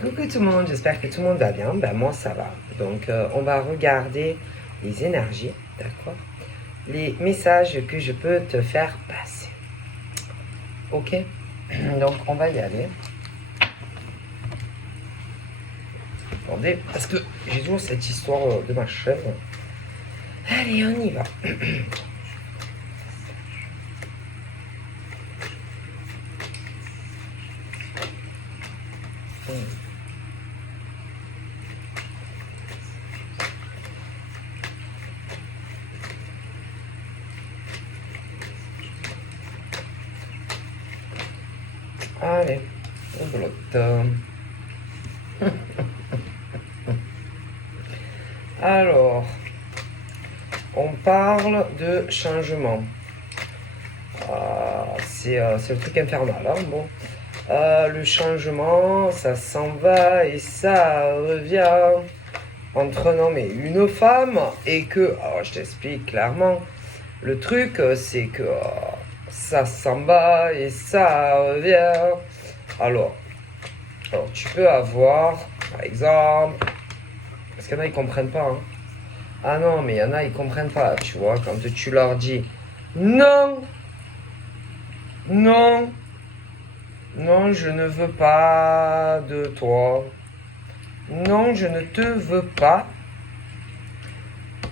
Coucou tout le monde, j'espère que tout le monde va bien. Ben moi ça va. Donc on va regarder les énergies, d'accord? Les messages que je peux te faire passer. Ok? Donc on va y aller. Attendez, parce que j'ai toujours cette histoire de ma chèvre. Allez, on y va. Allez, on blotte. Alors, on parle de changement. C'est le truc infernal, hein, bon. Le changement, ça s'en va et ça revient entre un homme et une femme. Et que, alors je t'explique clairement, le truc c'est que ça s'en va et ça revient. Alors tu peux avoir, par exemple, parce qu'il y en a ils comprennent pas. Hein. Ah non, mais il y en a ils comprennent pas, tu vois, quand tu leur dis non, non, non, je ne veux pas de toi. Non, je ne te veux pas.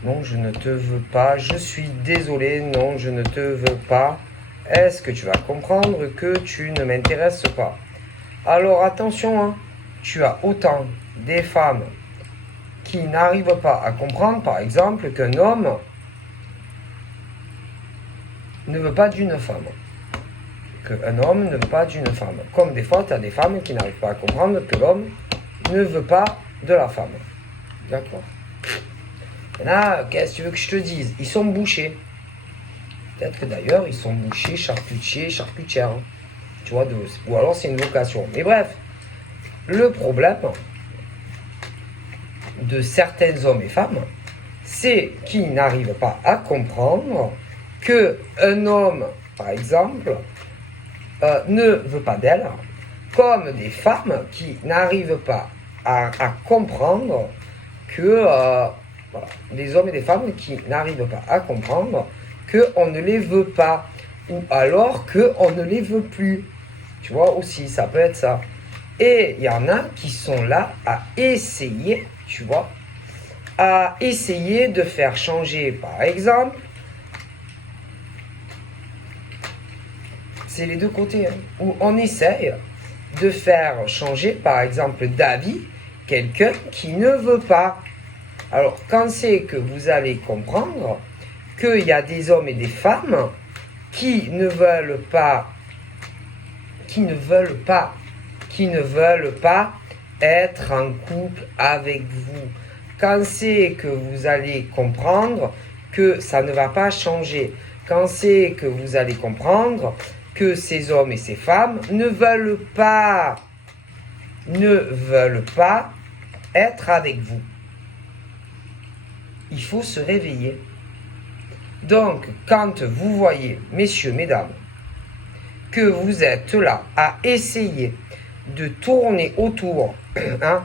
Non, je ne te veux pas. Je suis désolé. Non, je ne te veux pas. Est-ce que tu vas comprendre que tu ne m'intéresses pas? Alors attention, hein, tu as autant des femmes qui n'arrivent pas à comprendre, par exemple, qu'un homme ne veut pas d'une femme. Qu'un homme ne veut pas d'une femme. Comme des fois, tu as des femmes qui n'arrivent pas à comprendre que l'homme ne veut pas de la femme. D'accord? Là, qu'est-ce que tu veux que je te dise? Ils sont bouchés. Peut-être que d'ailleurs, ils sont bouchers, charcutiers, charcutières. Hein. Tu vois, ou alors c'est une vocation. Mais bref, le problème de certains hommes et femmes, c'est qu'ils n'arrivent pas à comprendre qu'un homme, par exemple, ne veut pas d'elle, comme des femmes qui n'arrivent pas à comprendre que voilà, des hommes et des femmes qui n'arrivent pas à comprendre qu'on ne les veut pas, ou alors qu'on ne les veut plus. Tu vois aussi, ça peut être ça. Et il y en a qui sont là à essayer, tu vois, à essayer de faire changer, par exemple, c'est les deux côtés, hein, où on essaye de faire changer, par exemple, d'avis, quelqu'un qui ne veut pas. Alors, quand c'est que vous allez comprendre qu'il y a des hommes et des femmes qui ne veulent pas être en couple avec vous. Quand c'est que vous allez comprendre que ça ne va pas changer. Quand c'est que vous allez comprendre que ces hommes et ces femmes ne veulent pas être avec vous. Il faut se réveiller. Donc, quand vous voyez, messieurs, mesdames, que vous êtes là à essayer de tourner autour hein,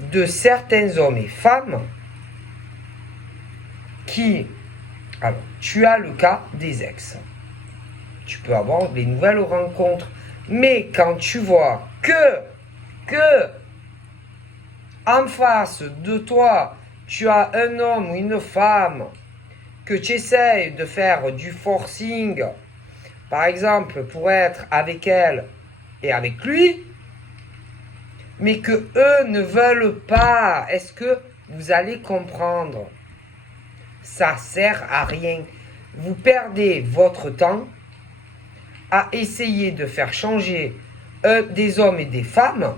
de certains hommes et femmes qui... Alors, tu as le cas des ex. Tu peux avoir des nouvelles rencontres. Mais quand tu vois que en face de toi, tu as un homme ou une femme que tu essayes de faire du forcing, par exemple, pour être avec elle et avec lui, mais que eux ne veulent pas, est-ce que vous allez comprendre? Ça sert à rien. Vous perdez votre temps à essayer de faire changer des hommes et des femmes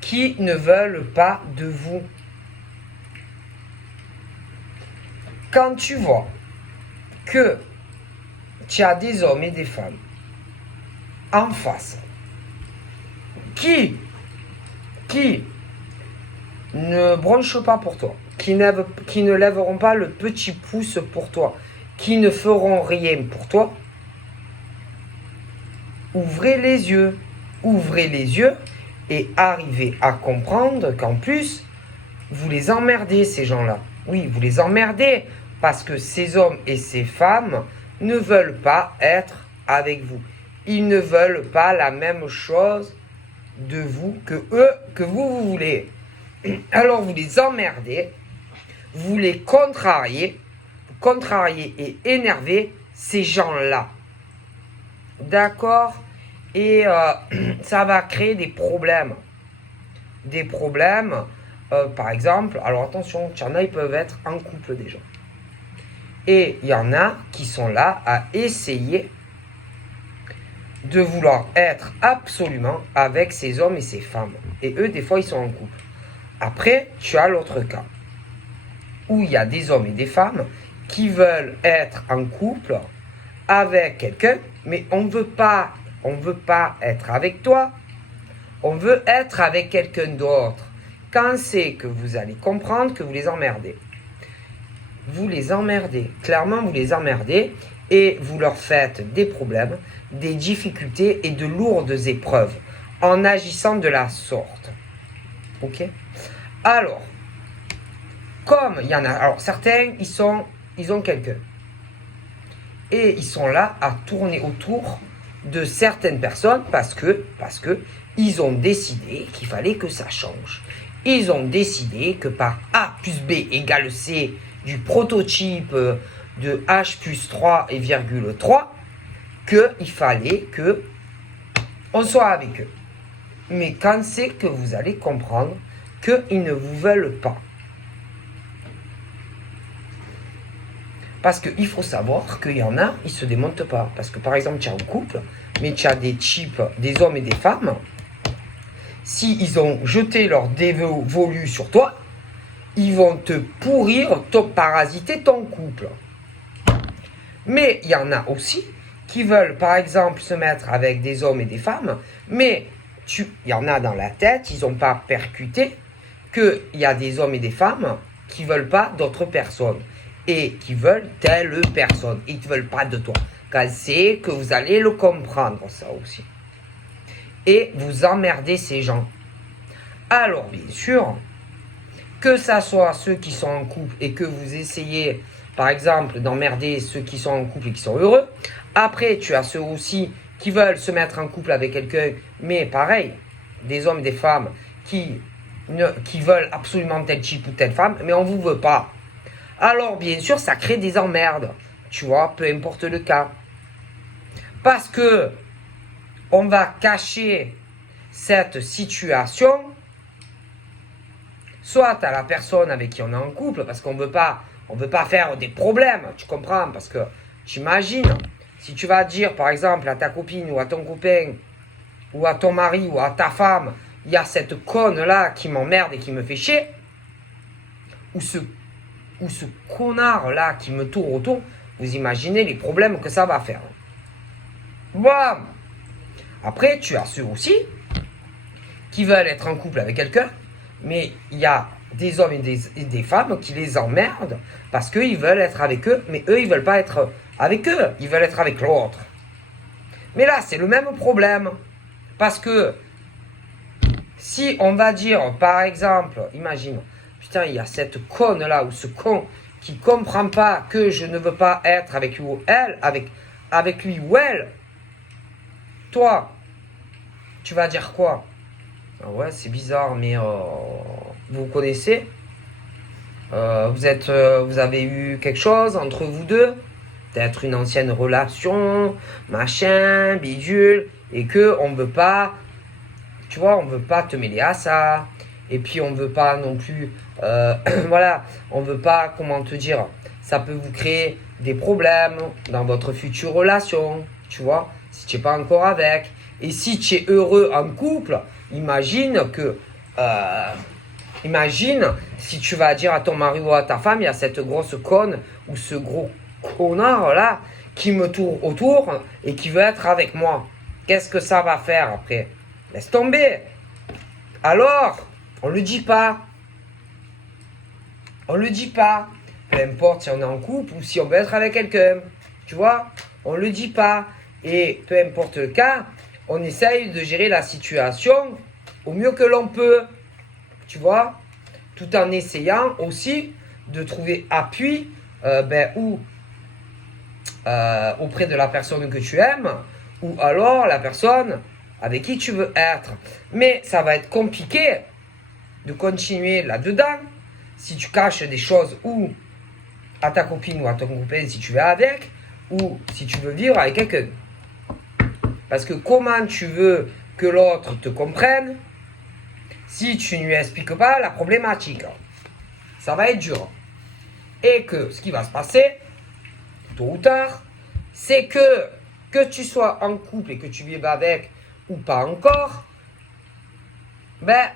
qui ne veulent pas de vous. Quand tu vois que tu as des hommes et des femmes en face qui ne bronchent pas pour toi, qui ne lèveront pas le petit pouce pour toi, qui ne feront rien pour toi, ouvrez les yeux et arriver à comprendre qu'en plus, vous les emmerdez, ces gens-là. Oui, vous les emmerdez parce que ces hommes et ces femmes ne veulent pas être avec vous. Ils ne veulent pas la même chose de vous que vous voulez. Alors vous les emmerdez, vous les contrariez et énervez ces gens-là. D'accord? Et ça va créer des problèmes. Des problèmes, par exemple, alors attention, il y en a, ils peuvent être en couple déjà. Et il y en a qui sont là à essayer de vouloir être absolument avec ces hommes et ces femmes. Et eux, des fois, ils sont en couple. Après, tu as l'autre cas, où il y a des hommes et des femmes qui veulent être en couple avec quelqu'un, mais on ne veut pas être avec toi, on veut être avec quelqu'un d'autre. Quand c'est que vous allez comprendre que vous les emmerdez. Vous les emmerdez, clairement vous les emmerdez, et vous leur faites des problèmes, des difficultés et de lourdes épreuves, en agissant de la sorte. Ok? Alors, comme il y en a, alors certains, ils ont quelqu'un. Et ils sont là à tourner autour de certaines personnes parce que ils ont décidé qu'il fallait que ça change. Ils ont décidé que par A plus B égale C du prototype de H plus 3 et virgule 3, qu'il fallait que on soit avec eux. Mais quand c'est que vous allez comprendre qu'ils ne vous veulent pas. Parce qu'il faut savoir qu'il y en a, ils ne se démontent pas. Parce que par exemple, tu as un couple, mais tu as des types, des hommes et des femmes. S'ils ont jeté leur dévolu sur toi, ils vont te pourrir, te parasiter ton couple. Mais il y en a aussi qui veulent par exemple se mettre avec des hommes et des femmes, mais il y en a dans la tête, ils n'ont pas percuté qu'il y a des hommes et des femmes qui ne veulent pas d'autres personnes. Et qui veulent telle personne. Ils ne veulent pas de toi. Quand c'est que vous allez le comprendre, ça aussi. Et vous emmerdez ces gens. Alors, bien sûr, que ça soit ceux qui sont en couple et que vous essayez, par exemple, d'emmerder ceux qui sont en couple et qui sont heureux. Après, tu as ceux aussi qui veulent se mettre en couple avec quelqu'un, mais pareil, des hommes, des femmes qui veulent absolument tel type ou telle femme, mais on ne vous veut pas. Alors, bien sûr, ça crée des emmerdes, tu vois, peu importe le cas. Parce que on va cacher cette situation, soit à la personne avec qui on est en couple, parce qu'on veut pas faire des problèmes, tu comprends? Parce que, j'imagine, si tu vas dire, par exemple, à ta copine ou à ton copain, ou à ton mari ou à ta femme, il y a cette conne-là qui m'emmerde et qui me fait chier, ou ce connard-là qui me tourne autour, vous imaginez les problèmes que ça va faire. Bon. Après, tu as ceux aussi qui veulent être en couple avec quelqu'un, mais il y a des hommes et des femmes qui les emmerdent parce qu'ils veulent être avec eux, mais eux, ils ne veulent pas être avec eux, ils veulent être avec l'autre. Mais là, c'est le même problème. Parce que si on va dire, par exemple, imagine, putain, il y a cette conne-là ou ce con qui ne comprend pas que je ne veux pas être avec lui ou elle, avec lui ou elle. Toi, tu vas dire quoi? Ah ouais, c'est bizarre, mais vous connaissez? Vous avez eu quelque chose entre vous deux? Peut-être une ancienne relation, machin, bidule, et que on veut pas, tu vois, on veut pas te mêler à ça. Et puis on veut pas non plus, voilà, on veut pas, comment te dire, ça peut vous créer des problèmes dans votre future relation, tu vois, si tu n'es pas encore avec. Et si tu es heureux en couple, imagine si tu vas dire à ton mari ou à ta femme, il y a cette grosse conne ou ce gros connard là qui me tourne autour et qui veut être avec moi. Qu'est-ce que ça va faire après? Laisse tomber. Alors, on le dit pas. On le dit pas. Peu importe si on est en couple ou si on veut être avec quelqu'un. Tu vois, on le dit pas. Et peu importe le cas, on essaye de gérer la situation au mieux que l'on peut, tu vois, tout en essayant aussi de trouver appui auprès de la personne que tu aimes, ou alors la personne avec qui tu veux être. Mais ça va être compliqué de continuer là-dedans si tu caches des choses ou à ta copine ou à ton copain si tu veux avec, ou si tu veux vivre avec quelqu'un. Parce que comment tu veux que l'autre te comprenne si tu ne lui expliques pas la problématique? Ça va être dur. Et que ce qui va se passer, tôt ou tard, c'est que tu sois en couple et que tu vives avec ou pas encore, la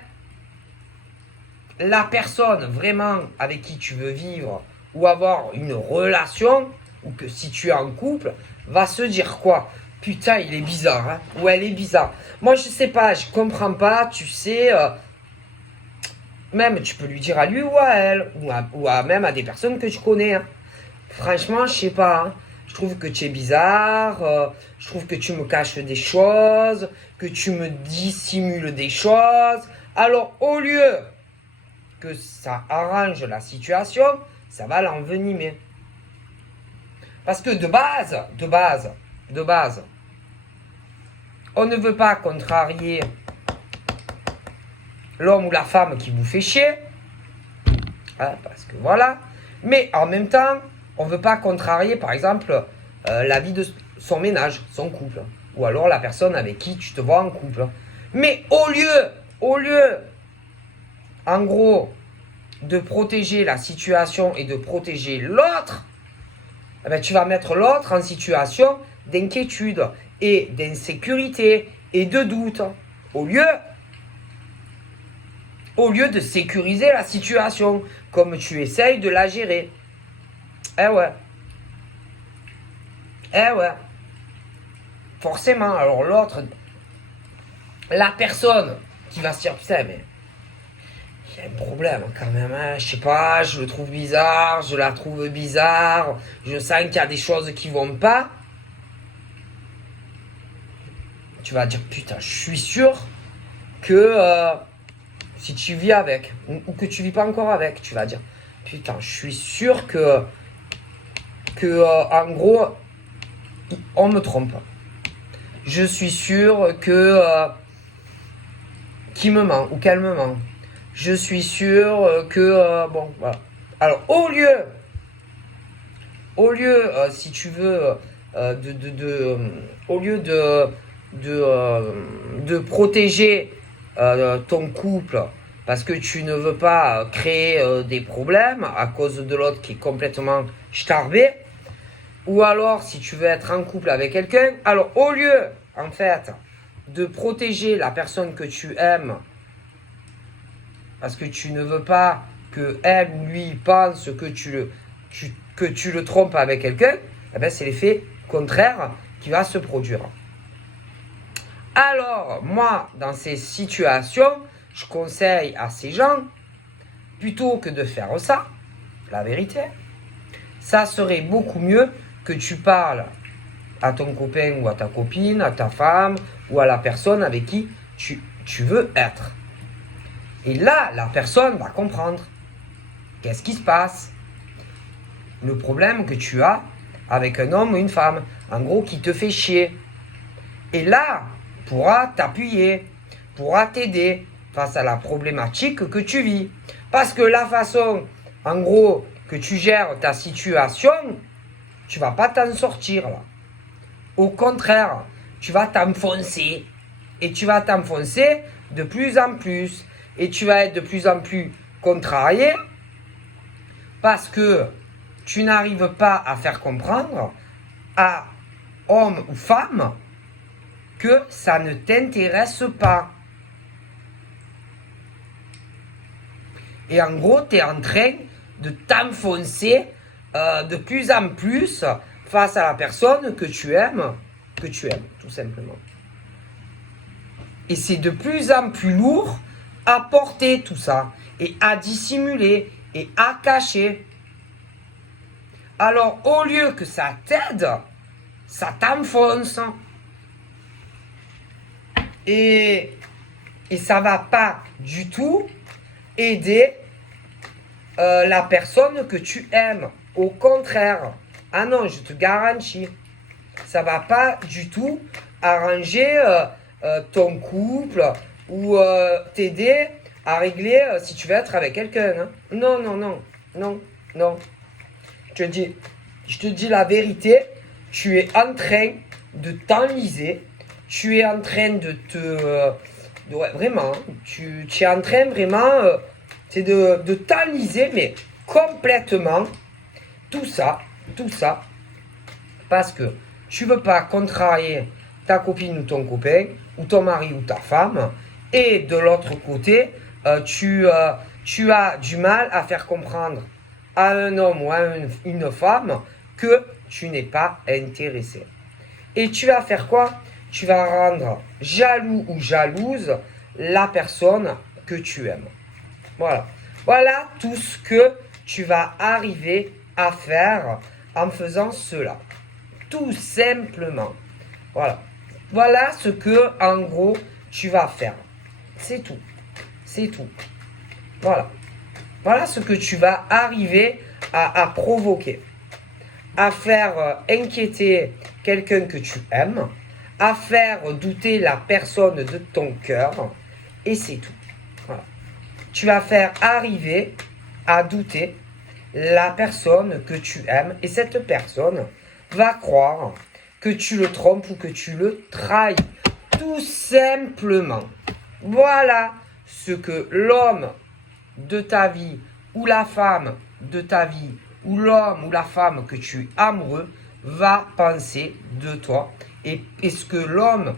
personne vraiment avec qui tu veux vivre ou avoir une relation, ou que si tu es en couple, va se dire quoi? Putain, il est bizarre, hein? Ou elle est bizarre. Moi, je sais pas, je comprends pas, tu sais. Même, tu peux lui dire à lui ou à elle, même à des personnes que tu connais. Hein. Franchement, je sais pas. Hein. Je trouve que tu es bizarre, je trouve que tu me caches des choses, que tu me dissimules des choses. Alors, au lieu que ça arrange la situation, ça va l'envenimer. Parce que de base, on ne veut pas contrarier l'homme ou la femme qui vous fait chier, hein, parce que voilà, mais en même temps, on ne veut pas contrarier, par exemple, la vie de son ménage, son couple, ou alors la personne avec qui tu te vois en couple. Mais au lieu, en gros, de protéger la situation et de protéger l'autre, eh ben, tu vas mettre l'autre en situation d'inquiétude et d'insécurité et de doute, au lieu de sécuriser la situation, comme tu essayes de la gérer. Eh ouais. Forcément, alors l'autre, la personne qui va se dire, putain, mais il y a un problème quand même, hein. Je sais pas, je le trouve bizarre, je la trouve bizarre, je sens qu'il y a des choses qui vont pas. Tu vas dire, putain, je suis sûr que si tu vis avec, ou que tu vis pas encore avec, tu vas dire, putain, je suis sûr que en gros, on me trompe. Je suis sûr que qui me ment ou qu'elle me ment. Je suis sûr que bon, voilà. Alors au lieu, si tu veux, au lieu de protéger ton couple parce que tu ne veux pas créer des problèmes à cause de l'autre qui est complètement starbé, ou alors si tu veux être en couple avec quelqu'un, alors au lieu en fait de protéger la personne que tu aimes parce que tu ne veux pas que elle ou lui pense que tu le trompes avec quelqu'un, eh ben c'est l'effet contraire qui va se produire. Alors, moi, dans ces situations, je conseille à ces gens, plutôt que de faire ça, la vérité, ça serait beaucoup mieux que tu parles à ton copain ou à ta copine, à ta femme ou à la personne avec qui tu veux être. Et là, la personne va comprendre qu'est-ce qui se passe. Le problème que tu as avec un homme ou une femme, en gros, qui te fait chier. Et là, pourra t'appuyer, pourra t'aider face à la problématique que tu vis. Parce que la façon, en gros, que tu gères ta situation, tu vas pas t'en sortir là. Au contraire, tu vas t'enfoncer. Et tu vas t'enfoncer de plus en plus. Et tu vas être de plus en plus contrarié parce que tu n'arrives pas à faire comprendre à homme ou femme que ça ne t'intéresse pas. Et en gros, tu es en train de t'enfoncer de plus en plus face à la personne que tu aimes, tout simplement. Et c'est de plus en plus lourd à porter tout ça, et à dissimuler, et à cacher. Alors, au lieu que ça t'aide, ça t'enfonce. Et Et ça va pas du tout aider la personne que tu aimes. Au contraire. Ah non, je te garantis. Ça va pas du tout arranger ton couple ou t'aider à régler si tu veux être avec quelqu'un. Hein. Non, non, non, non, non. Je te dis la vérité, tu es en train de t'enliser, tu es en train de te... ouais, vraiment, tu es en train vraiment de t'enliser, mais complètement, tout ça, parce que tu veux pas contrarier ta copine ou ton copain, ou ton mari ou ta femme, et de l'autre côté, tu as du mal à faire comprendre à un homme ou à une femme que tu n'es pas intéressé. Et tu vas faire quoi? Tu vas rendre jaloux ou jalouse la personne que tu aimes. Voilà. Voilà tout ce que tu vas arriver à faire en faisant cela. Tout simplement. Voilà. Voilà ce que, en gros, tu vas faire. C'est tout. C'est tout. Voilà. Voilà ce que tu vas arriver à provoquer. À faire inquiéter quelqu'un que tu aimes. À faire douter la personne de ton cœur. Et c'est tout. Voilà. Tu vas faire arriver à douter la personne que tu aimes. Et cette personne va croire que tu le trompes ou que tu le trahis. Tout simplement. Voilà ce que l'homme de ta vie ou la femme de ta vie ou l'homme ou la femme que tu es amoureux va penser de toi. Et est-ce que l'homme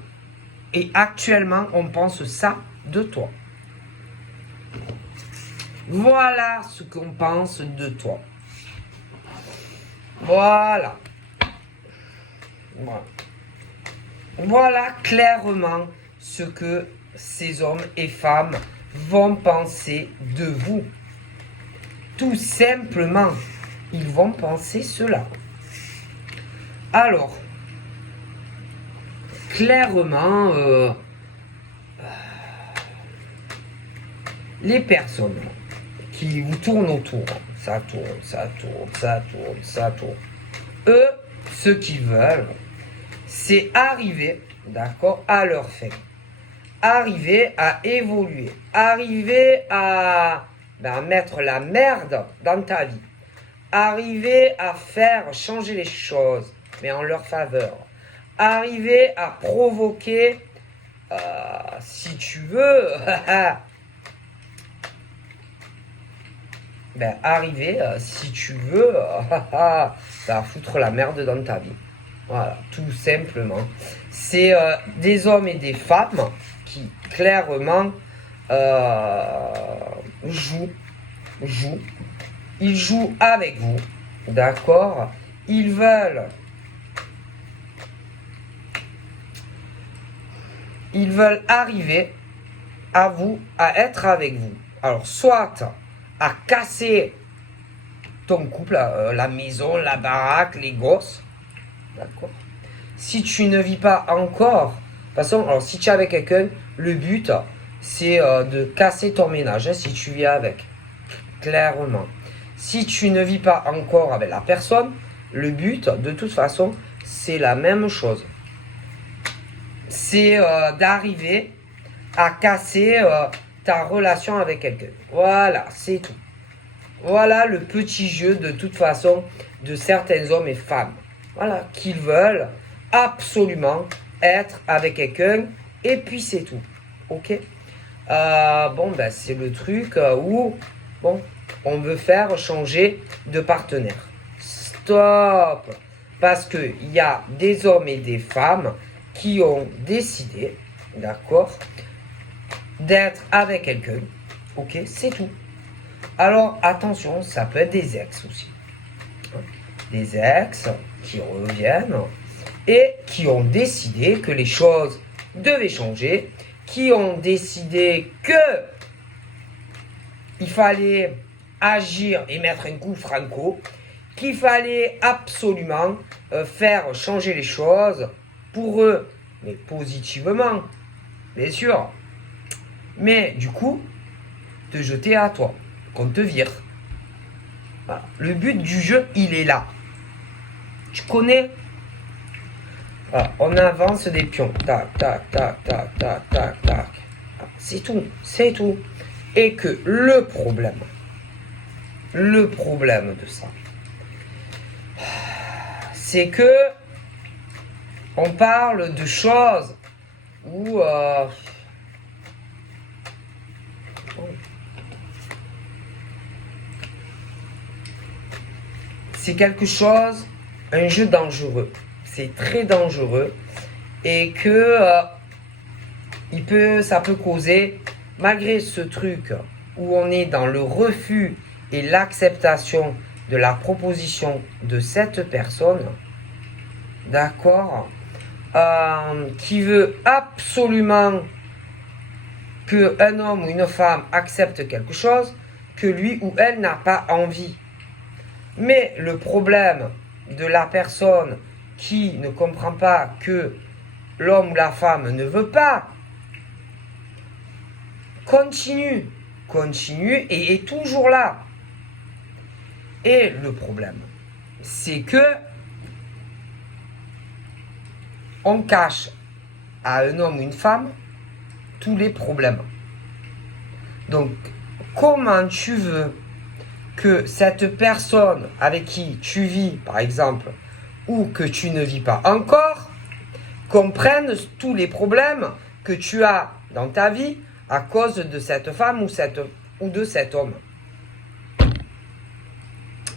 et actuellement on pense ça de toi? Voilà ce qu'on pense de toi. Voilà. Voilà. Voilà clairement ce que ces hommes et femmes vont penser de vous. Tout simplement, ils vont penser cela. Alors, clairement, les personnes qui vous tournent autour, ça tourne, ça tourne, ça tourne, ça tourne. Eux, ce qu'ils veulent, c'est arriver, d'accord, à leur fin. Arriver à évoluer. Arriver à mettre la merde dans ta vie. Arriver à faire changer les choses, mais en leur faveur. Arriver à provoquer, si tu veux, arriver, si tu veux, à foutre la merde dans ta vie. Voilà, tout simplement. C'est des hommes et des femmes qui, clairement, jouent. Ils jouent avec vous, d'accord? Ils veulent arriver à vous, à être avec vous. Alors, soit à casser ton couple, la maison, la baraque, les gosses, d'accord? Si tu ne vis pas encore, de toute façon, alors si tu es avec quelqu'un, le but, c'est de casser ton ménage, hein, si tu vis avec, clairement. Si tu ne vis pas encore avec la personne, le but, de toute façon, c'est la même chose. C'est d'arriver à casser ta relation avec quelqu'un. Voilà, c'est tout. Voilà le petit jeu, de toute façon, de certains hommes et femmes. Voilà, qu'ils veulent absolument être avec quelqu'un, et puis c'est tout. Ok? C'est le truc où, on veut faire changer de partenaire. Stop! Parce qu'il y a des hommes et des femmes qui ont décidé, d'accord, d'être avec quelqu'un. Ok? C'est tout. Alors, attention, ça peut être des ex aussi. Des ex qui reviennent et qui ont décidé que les choses devaient changer, qui ont décidé que il fallait agir et mettre un coup franco, qu'il fallait absolument faire changer les choses pour eux, mais positivement, bien sûr. mais du coup, te jeter à toi, qu'on te vire. Voilà. Le but du jeu, il est là. Tu connais? Voilà. On avance des pions. Tac, tac, tac, tac, tac, tac, tac. C'est tout, c'est tout. Et que le problème de ça, c'est que on parle de choses où c'est quelque chose, un jeu dangereux. C'est très dangereux et que ça peut causer, malgré ce truc où on est dans le refus et l'acceptation de la proposition de cette personne, d'accord, qui veut absolument qu'un homme ou une femme accepte quelque chose que lui ou elle n'a pas envie. Mais le problème de la personne qui ne comprend pas que l'homme ou la femme ne veut pas continue et est toujours là. Et le problème, c'est que on cache à un homme ou une femme tous les problèmes. Donc, comment tu veux que cette personne avec qui tu vis, par exemple, ou que tu ne vis pas encore, comprenne tous les problèmes que tu as dans ta vie à cause de cette femme ou de cet homme?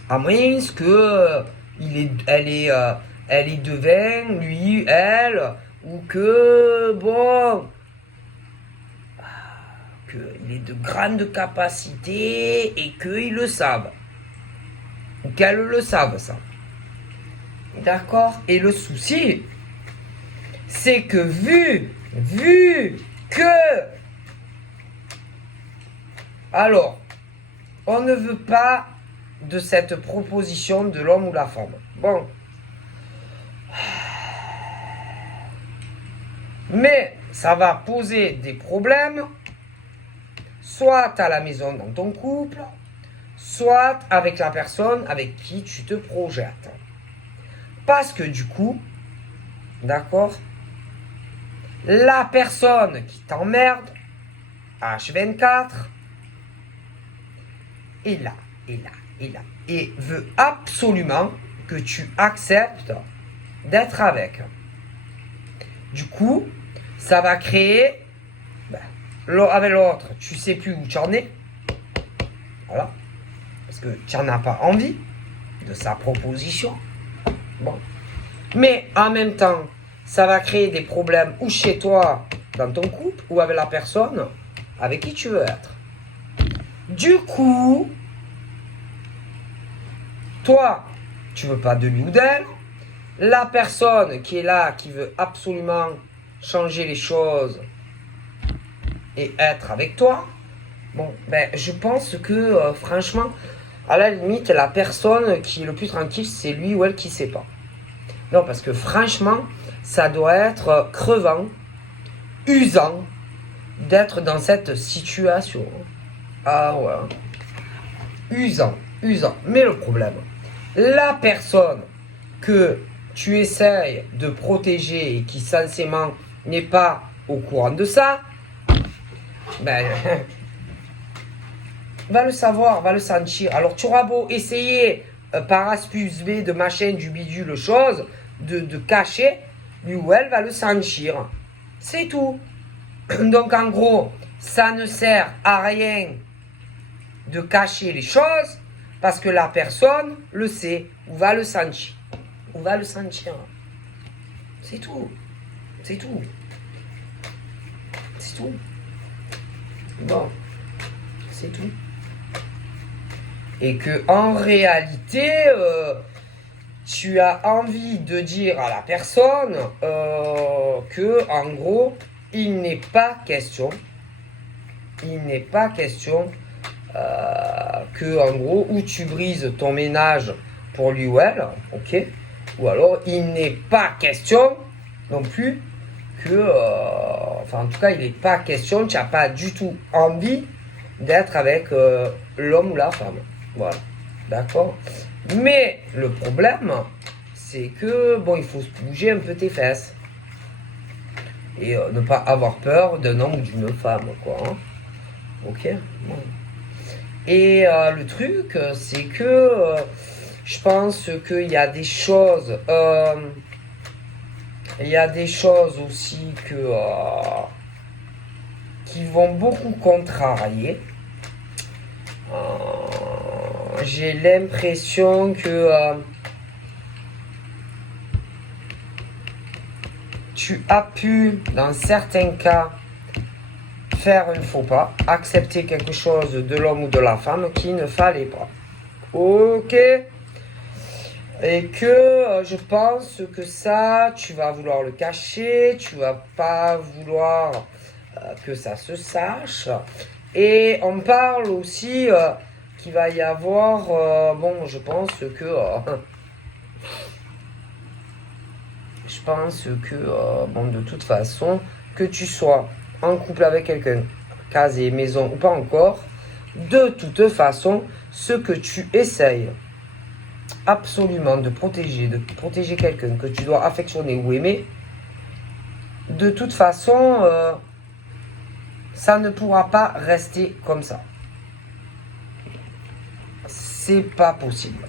À moins que elle est devin, lui, elle, ou que, bon, qu'il ait de grandes capacités et qu'ils le savent. Ou qu'elles le savent, ça. D'accord? Et le souci, c'est que vu que, alors, on ne veut pas de cette proposition de l'homme ou la femme. Bon. Mais ça va poser des problèmes, soit à la maison dans ton couple, soit avec la personne avec qui tu te projettes. Parce que du coup, d'accord, la personne qui t'emmerde, H24, est là, et veut absolument que tu acceptes d'être avec. Du coup, ça va créer, avec l'autre, tu sais plus où tu en es, voilà, parce que tu n'en as pas envie de sa proposition. Bon. Mais en même temps, ça va créer des problèmes ou chez toi, dans ton couple, ou avec la personne avec qui tu veux être. Du coup, toi, tu veux pas de lui ou d'elle. La personne qui est là, qui veut absolument changer les choses et être avec toi, bon, ben, je pense que, franchement, à la limite, la personne qui est le plus tranquille, c'est lui ou elle qui sait pas. Non, parce que franchement, ça doit être crevant, usant, d'être dans cette situation. Ah ouais. Usant. Mais le problème, la personne que tu essayes de protéger et qui censément n'est pas au courant de ça, ben, va le savoir, va le sentir. Alors tu auras beau essayer par astuce B de machin, du bidule, chose, de cacher, lui ou elle va le sentir. C'est tout. Donc en gros, ça ne sert à rien de cacher les choses parce que la personne le sait ou va le sentir. C'est tout. Bon, c'est tout. Et que en réalité, tu as envie de dire à la personne que en gros, il n'est pas question que en gros, ou tu brises ton ménage pour lui ou elle, ok, ou alors il n'est pas question non plus que, enfin en tout cas, il n'est pas question, tu n'as pas du tout envie d'être avec l'homme ou la femme. Voilà, d'accord. Mais le problème, c'est que, bon, il faut se bouger un peu tes fesses. Et ne pas avoir peur d'un homme ou d'une femme, quoi. Hein. Ok. Ouais. Et le truc, c'est que je pense qu'il y a des choses, il y a des choses aussi que qui vont beaucoup contrarier. J'ai l'impression que tu as pu, dans certains cas, faire un faux pas, accepter quelque chose de l'homme ou de la femme qu'il ne fallait pas. Ok. Et que je pense que ça, tu vas vouloir le cacher, tu vas pas vouloir que ça se sache. Et on parle aussi qu'il va y avoir, bon, je pense que bon, de toute façon, que tu sois en couple avec quelqu'un, casé, maison ou pas encore, de toute façon, ce que tu essayes absolument de protéger quelqu'un que tu dois affectionner ou aimer, de toute façon, ça ne pourra pas rester comme ça. C'est pas possible.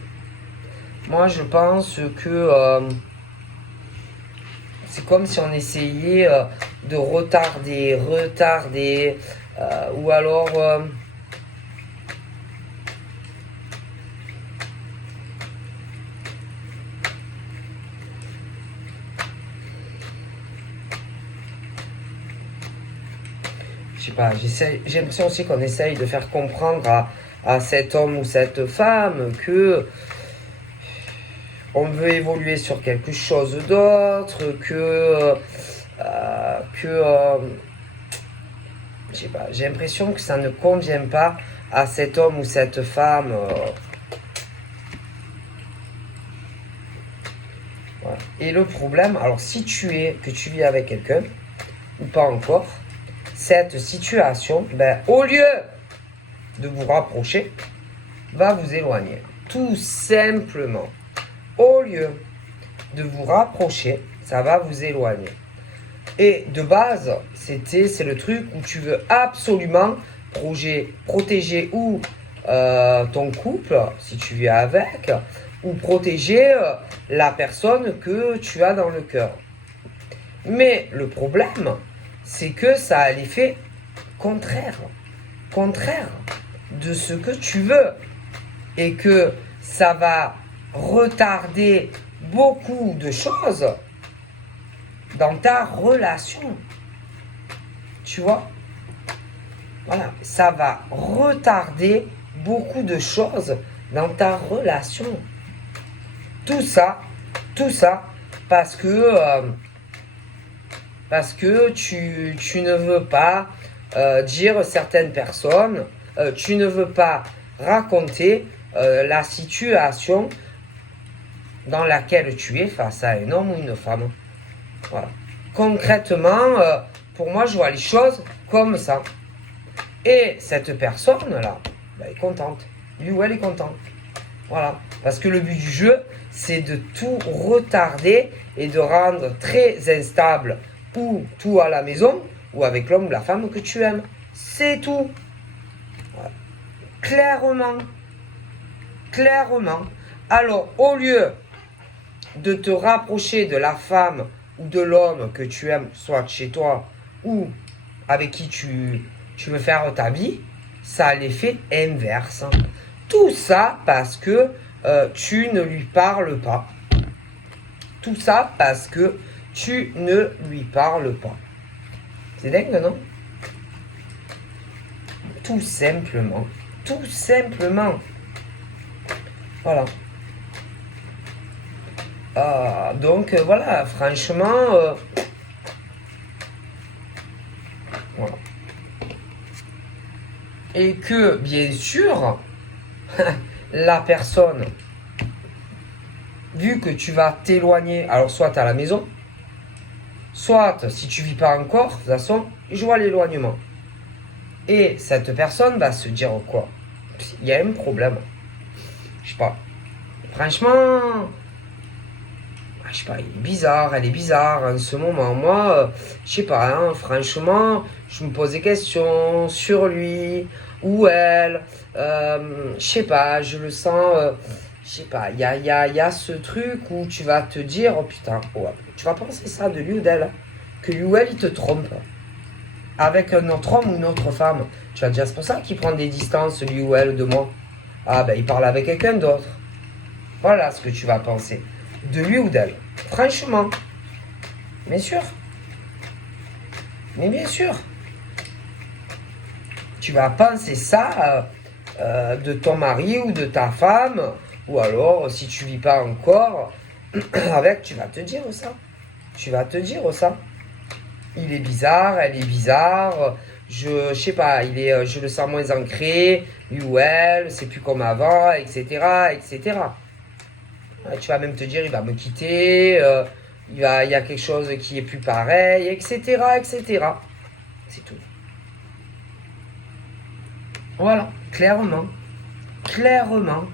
Moi, je pense que c'est comme si on essayait de retarder, ou alors je sais pas, j'ai l'impression aussi qu'on essaye de faire comprendre à cet homme ou cette femme que on veut évoluer sur quelque chose d'autre, que je sais pas, j'ai l'impression que ça ne convient pas à cet homme ou cette femme. Voilà. Et le problème, alors si que tu vis avec quelqu'un, ou pas encore, cette situation, ben, au lieu de vous rapprocher, va vous éloigner. Tout simplement. Au lieu de vous rapprocher, ça va vous éloigner. Et de base, c'est le truc où tu veux absolument protéger ou ton couple, si tu vis avec, ou protéger la personne que tu as dans le cœur. Mais le problème, c'est que ça a l'effet contraire de ce que tu veux. Et que ça va retarder beaucoup de choses dans ta relation. Tu vois? Voilà, ça va retarder beaucoup de choses dans ta relation. Tout ça parce que tu ne veux pas dire certaines personnes, tu ne veux pas raconter la situation dans laquelle tu es face à un homme ou une femme. Voilà. Concrètement, pour moi, je vois les choses comme ça. Et cette personne-là, ben, est contente. Lui ou elle est contente. Voilà. Parce que le but du jeu, c'est de tout retarder et de rendre très instable ou tout à la maison ou avec l'homme ou la femme que tu aimes. C'est tout. Voilà. Clairement. Alors, au lieu de te rapprocher de la femme ou de l'homme que tu aimes, soit chez toi ou avec qui tu veux faire ta vie, ça a l'effet inverse. Tout ça parce que tu ne lui parles pas. Tout ça parce que tu ne lui parles pas. C'est dingue, non? Tout simplement. Voilà. Donc voilà, franchement, voilà. Et que bien sûr, la personne, vu que tu vas t'éloigner, alors soit à la maison, Soit, si tu vis pas encore, de toute façon, je vois l'éloignement. Et cette personne va se dire quoi? Il y a un problème. Je sais pas. Franchement, je sais pas, il est bizarre, elle est bizarre en ce moment. Moi, je sais pas, hein, franchement, je me pose des questions sur lui ou elle. Je sais pas, je le sens. Je sais pas, il y a ce truc où tu vas te dire, oh putain, ouais, tu vas penser ça de lui ou d'elle, hein, que lui ou elle, il te trompe avec un autre homme ou une autre femme. Tu vas te dire, c'est pour ça qu'il prend des distances, lui ou elle, de moi. Ah ben, il parle avec quelqu'un d'autre. Voilà ce que tu vas penser. De lui ou d'elle. Franchement. Bien sûr. Mais bien sûr. Tu vas penser ça de ton mari ou de ta femme. Ou alors, si tu vis pas encore avec, tu vas te dire ça. Tu vas te dire ça. Il est bizarre, elle est bizarre. Je sais pas, je le sens moins ancré. Lui ou elle, c'est plus comme avant, etc. etc. Tu vas même te dire, il va me quitter, il y a quelque chose qui est plus pareil, etc., etc. C'est tout. Voilà, clairement. Clairement.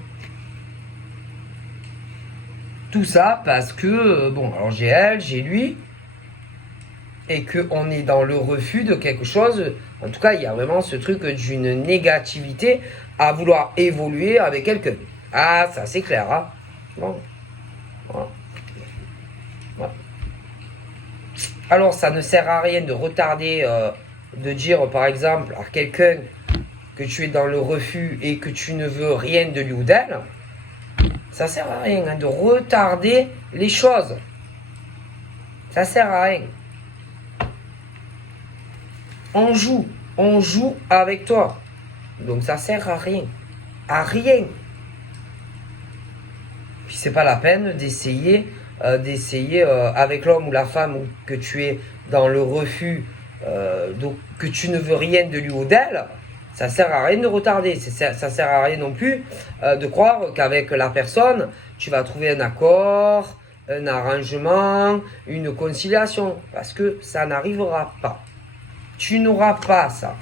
Tout ça parce que, bon, alors j'ai elle, j'ai lui, et qu'on est dans le refus de quelque chose. En tout cas, il y a vraiment ce truc d'une négativité à vouloir évoluer avec quelqu'un. Ah, ça c'est clair, hein. Bon. Voilà. Voilà. Alors, ça ne sert à rien de retarder, de dire par exemple à quelqu'un que tu es dans le refus et que tu ne veux rien de lui ou d'elle. Ça sert à rien, hein, de retarder les choses. Ça sert à rien. On joue avec toi. Donc ça sert à rien. À rien. Puis c'est pas la peine d'essayer avec l'homme ou la femme que tu es dans le refus, donc que tu ne veux rien de lui ou d'elle. Ça sert à rien de retarder. Ça sert à rien non plus de croire qu'avec la personne, tu vas trouver un accord, un arrangement, une conciliation. Parce que ça n'arrivera pas. Tu n'auras pas ça.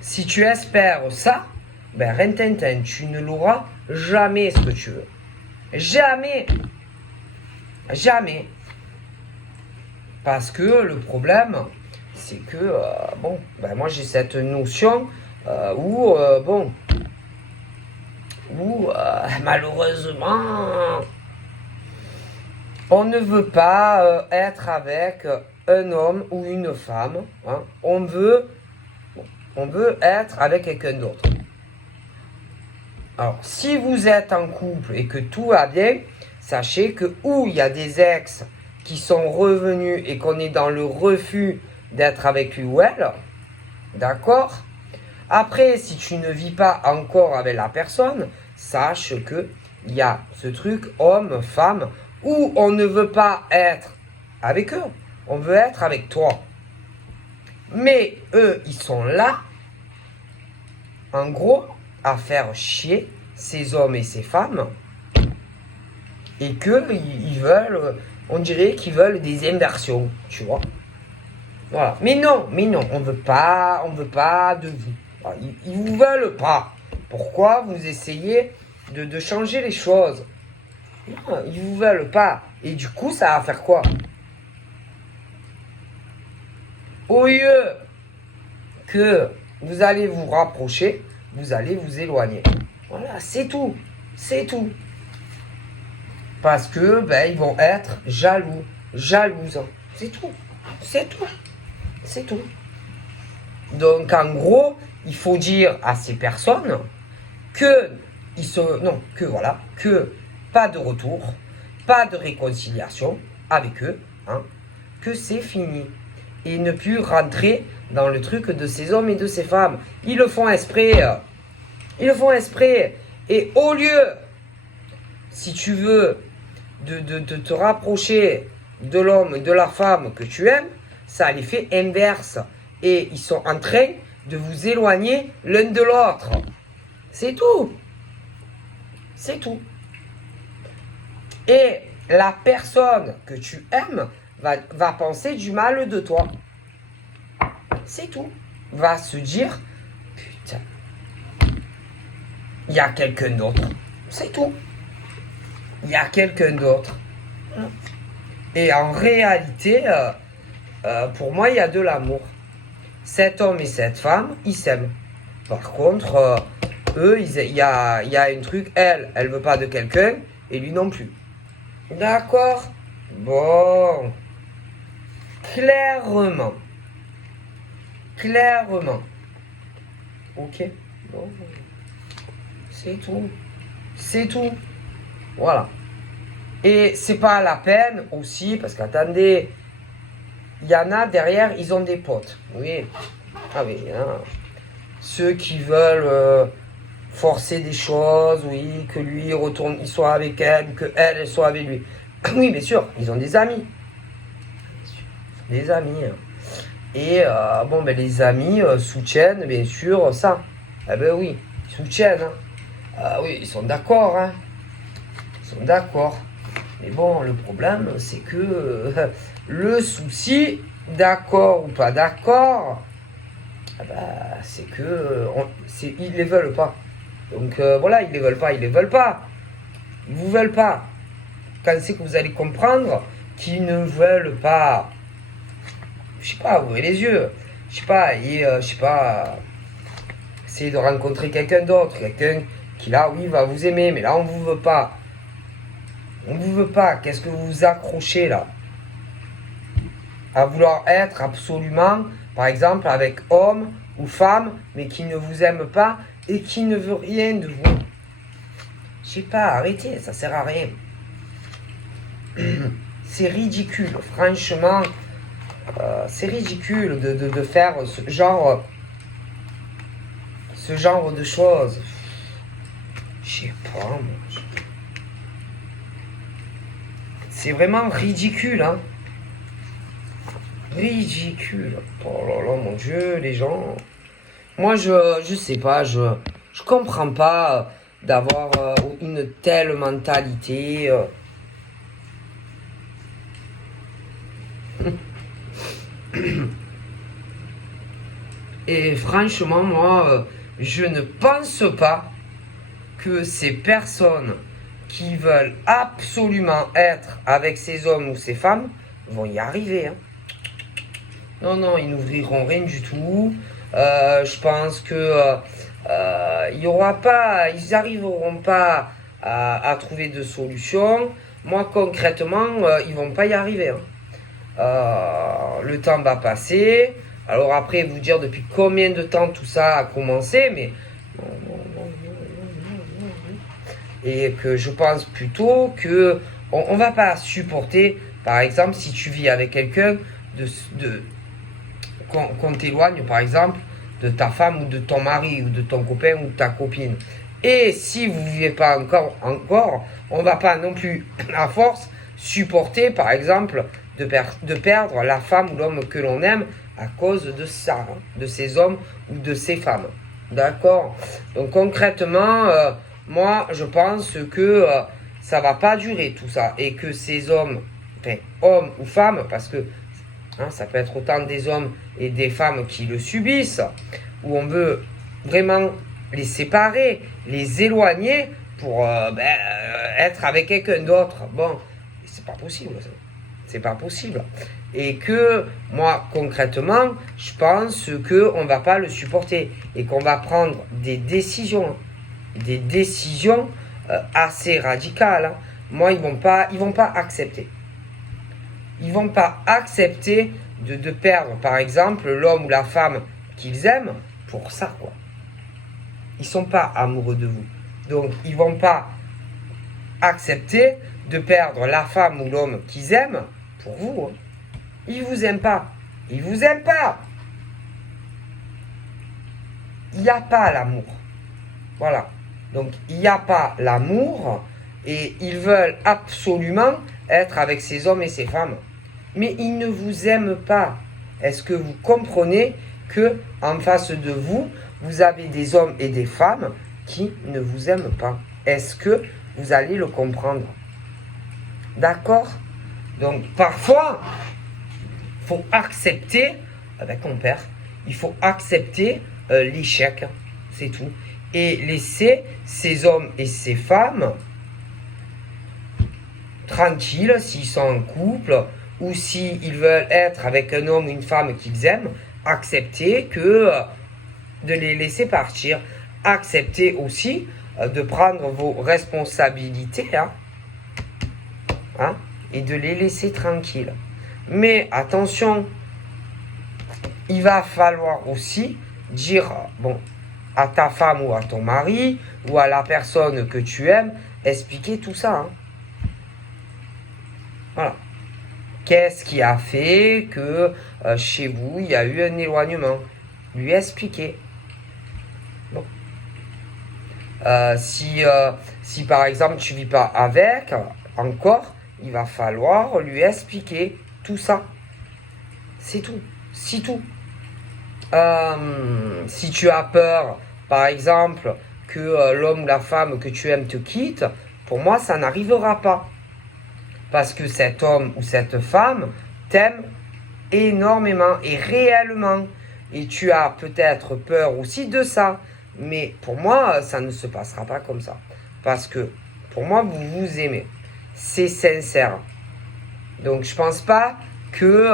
Si tu espères ça, ben rintintin, tu ne l'auras jamais ce que tu veux. Jamais. Jamais. Parce que le problème, c'est que, bon, ben moi j'ai cette notion où, bon, où malheureusement, on ne veut pas être avec un homme ou une femme. Hein. On veut être avec quelqu'un d'autre. Alors, si vous êtes en couple et que tout va bien, sachez que où il y a des ex qui sont revenus et qu'on est dans le refus d'être avec lui ou elle, d'accord? Après, si tu ne vis pas encore avec la personne, sache que il y a ce truc homme, femme, où on ne veut pas être avec eux, on veut être avec toi. Mais eux, ils sont là, en gros, à faire chier ces hommes et ces femmes, et qu'ils veulent, on dirait qu'ils veulent des inversions, tu vois. Voilà. Mais non, on veut pas de vous. Ils vous veulent pas. Pourquoi vous essayez de changer les choses? Non, ils vous veulent pas. Et du coup, ça va faire quoi? Au lieu que vous allez vous rapprocher, vous allez vous éloigner. Voilà, c'est tout. C'est tout. Parce que ben, ils vont être jaloux, jalouses. C'est tout. C'est tout. C'est tout. Donc en gros, il faut dire à ces personnes que que pas de retour, pas de réconciliation avec eux, hein, que c'est fini. Et ne plus rentrer dans le truc de ces hommes et de ces femmes. Ils le font exprès. Ils le font exprès. Et au lieu, si tu veux, de te rapprocher de l'homme et de la femme que tu aimes, ça a l'effet inverse. Et ils sont en train de vous éloigner l'un de l'autre. C'est tout. C'est tout. Et la personne que tu aimes va penser du mal de toi. C'est tout. Va se dire, putain, il y a quelqu'un d'autre. C'est tout. Il y a quelqu'un d'autre. Et en réalité, pour moi, il y a de l'amour. Cet homme et cette femme, ils s'aiment. Par contre, eux, il y a un truc, elle veut pas de quelqu'un, et lui non plus. D'accord? Bon. Clairement. Ok? Bon. C'est tout. C'est tout. Voilà. Et c'est pas la peine aussi, parce qu'attendez, il y en a derrière, ils ont des potes. Oui. Ah oui, hein. Ceux qui veulent forcer des choses, oui, que lui retourne, il soit avec elle, que elle soit avec lui. Oui, bien sûr, ils ont des amis. Des amis. Et bon, ben, les amis soutiennent, bien sûr, ça. Eh ben oui, ils soutiennent. Hein. Ah oui, ils sont d'accord. Hein. Ils sont d'accord. Mais bon, le problème, c'est que le souci, d'accord ou pas d'accord, c'est que ils les veulent pas. Donc voilà, ils les veulent pas. Ils vous veulent pas. Quand c'est que vous allez comprendre qu'ils ne veulent pas, je sais pas, ouvrez les yeux, je sais pas, et je sais pas, essayez de rencontrer quelqu'un d'autre, quelqu'un qui là, oui, va vous aimer, mais là, on vous veut pas. On vous veut pas. Qu'est-ce que vous vous accrochez là? À vouloir être absolument, par exemple, avec homme ou femme, mais qui ne vous aime pas et qui ne veut rien de vous. Je sais pas, arrêtez, ça sert à rien. C'est ridicule, franchement, c'est ridicule de faire ce genre de choses. Je sais pas, moi. C'est vraiment ridicule, hein. Ridicule. Oh là là, mon Dieu, les gens. Moi, je sais pas, je comprends pas d'avoir une telle mentalité. Et franchement, moi, je ne pense pas que ces personnes qui veulent absolument être avec ces hommes ou ces femmes vont y arriver. Hein. Non, non, ils n'ouvriront rien du tout. Je pense que il y aura pas, ils n'arriveront pas à trouver de solution. Moi, concrètement, ils vont pas y arriver. Hein. Le temps va passer. Alors après, vous dire depuis combien de temps tout ça a commencé, mais et que je pense plutôt que on va pas supporter, par exemple, si tu vis avec quelqu'un, qu'on t'éloigne, par exemple, de ta femme ou de ton mari ou de ton copain ou de ta copine. Et si vous ne vivez pas encore, on va pas non plus, à force, supporter, par exemple, de perdre la femme ou l'homme que l'on aime à cause de ça, hein, de ces hommes ou de ces femmes. D'accord? Donc concrètement, moi, je pense que ça va pas durer tout ça et que ces hommes, enfin, hommes ou femmes, parce que hein, ça peut être autant des hommes et des femmes qui le subissent, où on veut vraiment les séparer, les éloigner pour être avec quelqu'un d'autre. Bon, c'est pas possible. C'est pas possible. Et que moi, concrètement, je pense qu'on ne va pas le supporter et qu'on va prendre des décisions assez radicales. Hein. Moi, ils vont pas accepter. Ils vont pas accepter de perdre, par exemple, l'homme ou la femme qu'ils aiment pour ça, quoi. Ils sont pas amoureux de vous. Donc, ils vont pas accepter de perdre la femme ou l'homme qu'ils aiment pour vous. Hein. Ils vous aiment pas. Ils vous aiment pas. Il n'y a pas l'amour. Voilà. Donc, il n'y a pas l'amour et ils veulent absolument être avec ces hommes et ces femmes. Mais ils ne vous aiment pas. Est-ce que vous comprenez que en face de vous, vous avez des hommes et des femmes qui ne vous aiment pas? Est-ce que vous allez le comprendre? D'accord? Donc parfois, faut accepter, avec mon père, il faut accepter l'échec, c'est tout. Et laisser ces hommes et ces femmes tranquilles s'ils sont en couple ou s'ils veulent être avec un homme ou une femme qu'ils aiment, accepter que de les laisser partir. Accepter aussi de prendre vos responsabilités et de les laisser tranquilles. Mais attention, il va falloir aussi dire à ta femme ou à ton mari ou à la personne que tu aimes, expliquer tout ça. Voilà. Qu'est-ce qui a fait que chez vous, il y a eu un éloignement? Lui expliquer. Bon. Si par exemple tu vis pas avec encore, il va falloir lui expliquer tout ça. C'est tout. C'est tout. Si tu as peur, par exemple, que l'homme ou la femme que tu aimes te quitte, pour moi, ça n'arrivera pas. Parce que cet homme ou cette femme t'aime énormément et réellement. Et tu as peut-être peur aussi de ça. Mais pour moi, ça ne se passera pas comme ça. Parce que pour moi, vous vous aimez. C'est sincère. Donc je pense pas que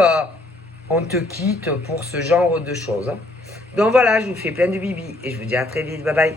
on te quitte pour ce genre de choses. Donc voilà, je vous fais plein de bibis et je vous dis à très vite. Bye bye.